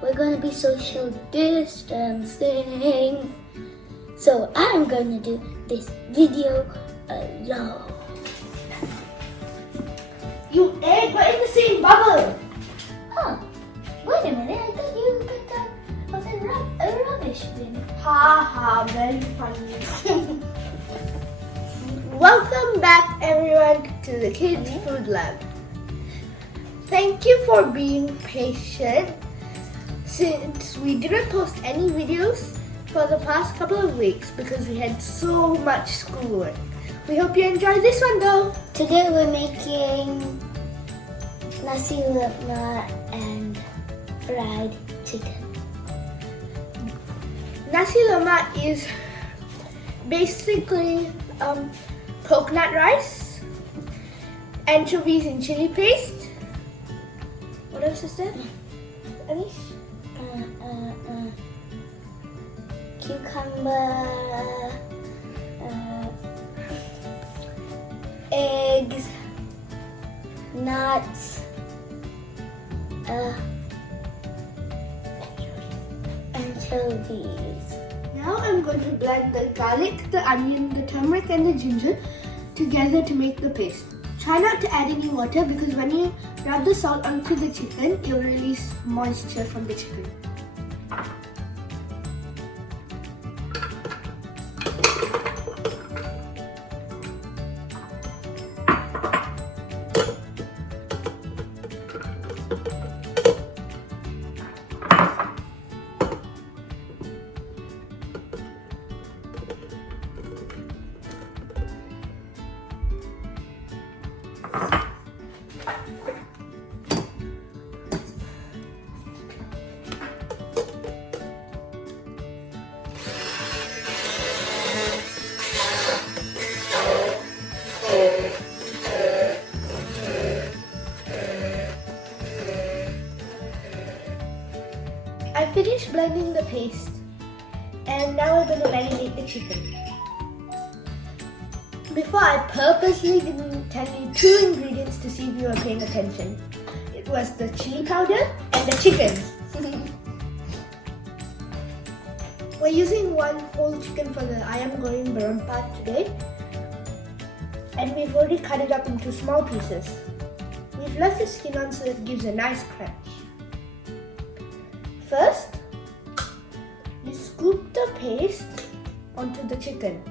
we're going to be social distancing. So I'm going to do this video alone. You egg, we're in the same bubble. Oh, wait a minute. I thought you picked up of the rubbish bin. Ha ha, very funny. Welcome back everyone to the Kids Food Lab. Thank you for being patient since we didn't post any videos for the past couple of weeks because we had so much schoolwork. We hope you enjoy this one though. Today we're making Nasi Lemak and fried chicken. Nasi Lemak is basically coconut rice, anchovies and chili paste. What else is there? Anish? Cucumber, eggs, nuts, anchovies. Now I'm going to blend the garlic, the onion, the turmeric and the ginger together to make the paste. Try not to add any water because when you rub the salt onto the chicken, it will release moisture from the chicken. I finished blending the paste and now we're going to marinate the chicken. Before I purposely didn't tell you two ingredients to see if you were paying attention. It was the chili powder and the chicken. We're using one whole chicken for the Ayam Goreng Berempah today. And we've already cut it up into small pieces. We've left the skin on so it gives a nice crunch. First, you scoop the paste onto the chicken.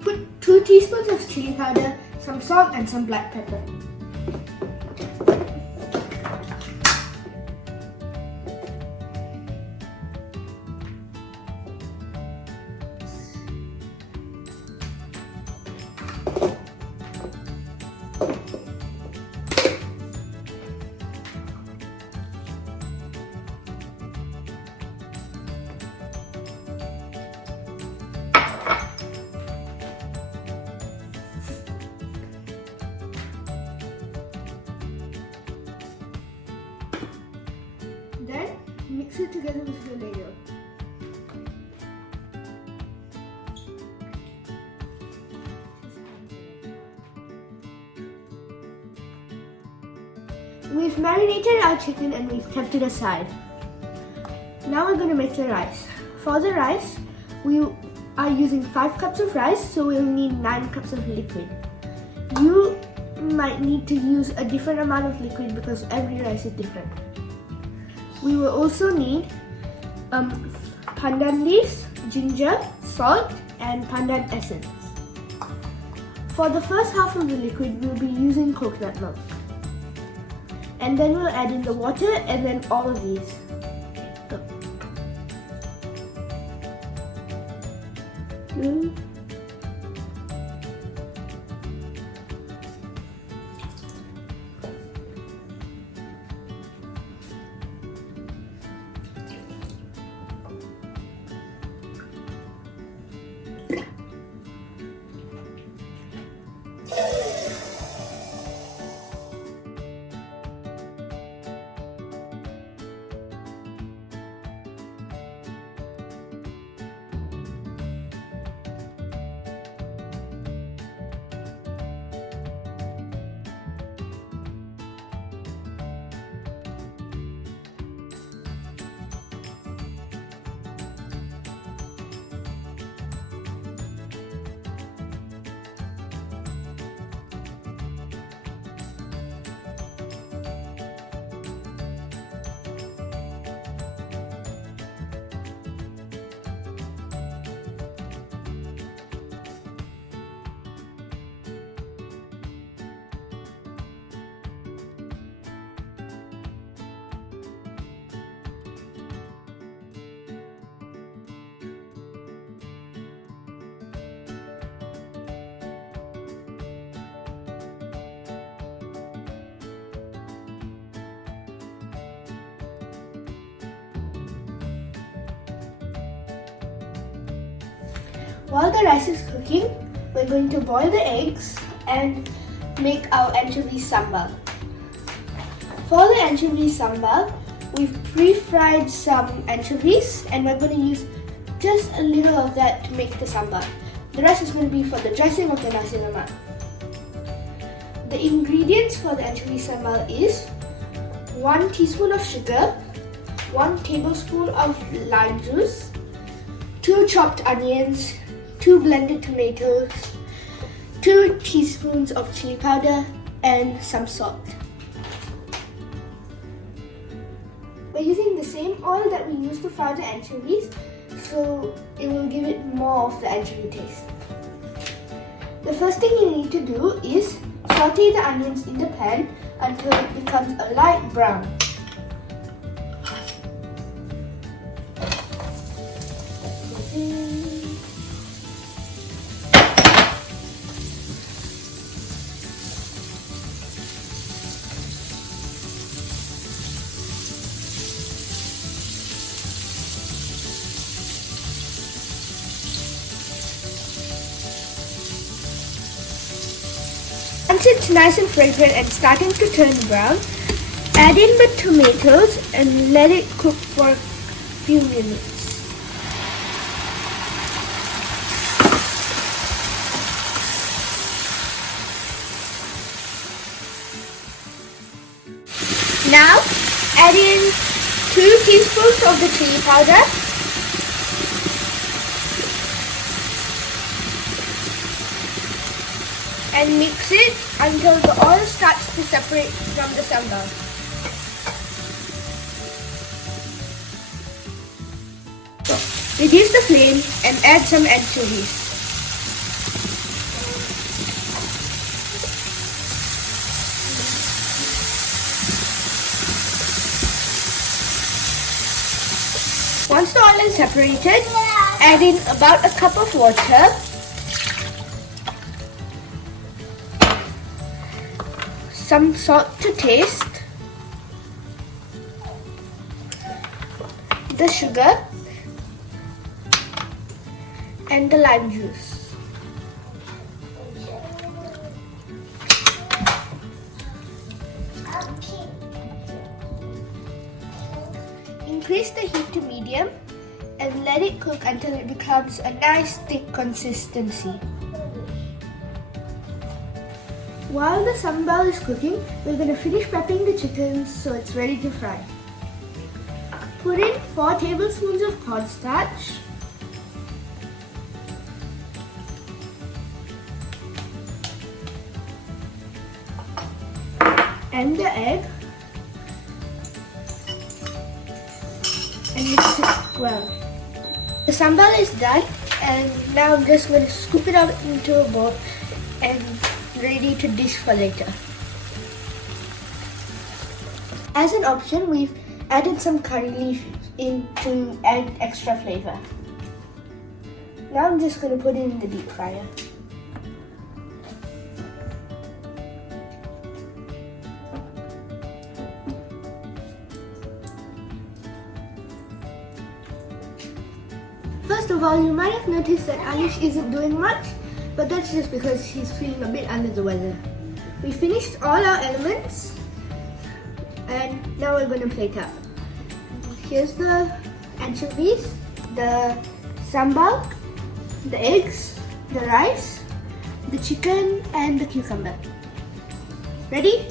Put 2 teaspoons of chili powder, some salt and some black pepper. Then mix it together with the layer. We've marinated our chicken and we've kept it aside. Now we're going to make the rice. For the rice, we are using 5 cups of rice, so we'll need 9 cups of liquid. You might need to use a different amount of liquid because every rice is different. We will also need pandan leaves, ginger, salt and pandan essence. For the first half of the liquid, we'll be using coconut milk. And then we'll add in the water and then all of these. While the rice is cooking, we're going to boil the eggs and make our anchovy sambal. For the anchovy sambal, we've pre-fried some anchovies and we're going to use just a little of that to make the sambal. The rest is going to be for the dressing of the Nasi Lemak. The ingredients for the anchovy sambal is 1 teaspoon of sugar, 1 tablespoon of lime juice, 2 chopped onions, 2 blended tomatoes, 2 teaspoons of chili powder, and some salt. We're using the same oil that we used to fry the anchovies, so it will give it more of the anchovy taste. The first thing you need to do is saute the onions in the pan until it becomes a light brown. Once it's nice and fragrant and starting to turn brown, add in the tomatoes and let it cook for a few minutes. Now add in 2 teaspoons of the chili powder, and mix it until the oil starts to separate from the sambal. Reduce the flame and add some anchovies. Once the oil is separated, add in about a cup of water, some salt to taste, the sugar, and the lime juice. Increase the heat to medium and let it cook until it becomes a nice thick consistency. While the sambal is cooking, we're going to finish prepping the chicken so it's ready to fry. Put in 4 tablespoons of cornstarch, and the egg, and mix it well. The sambal is done, and now I'm just going to scoop it out into a bowl and ready to dish for later. As an option, we've added some curry leaf in to add extra flavor. Now I'm just going to put it in the deep fryer. First of all, you might have noticed that Alish isn't doing much, but that's just because he's feeling a bit under the weather. We finished all our elements and now we're going to plate up. Here's the anchovies, the sambal, the eggs, the rice, the chicken, and the cucumber. Ready?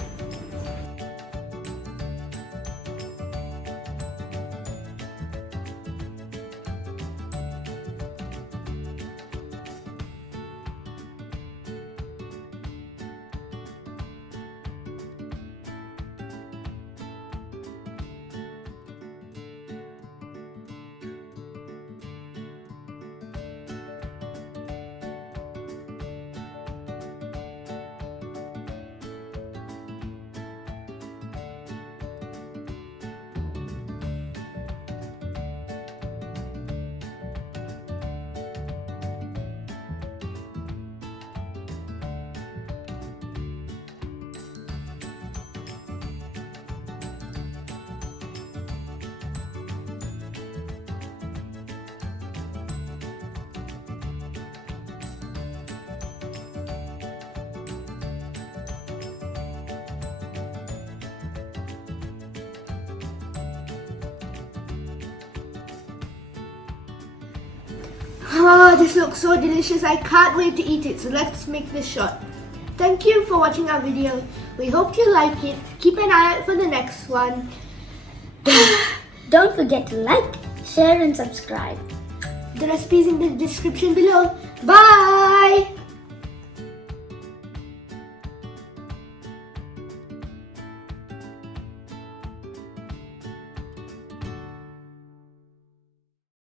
Oh, this looks so delicious. I can't wait to eat it. So let's make this short. Thank you for watching our video. We hope you like it. Keep an eye out for the next one. Don't forget to like, share and subscribe. The recipe is in the description below. Bye!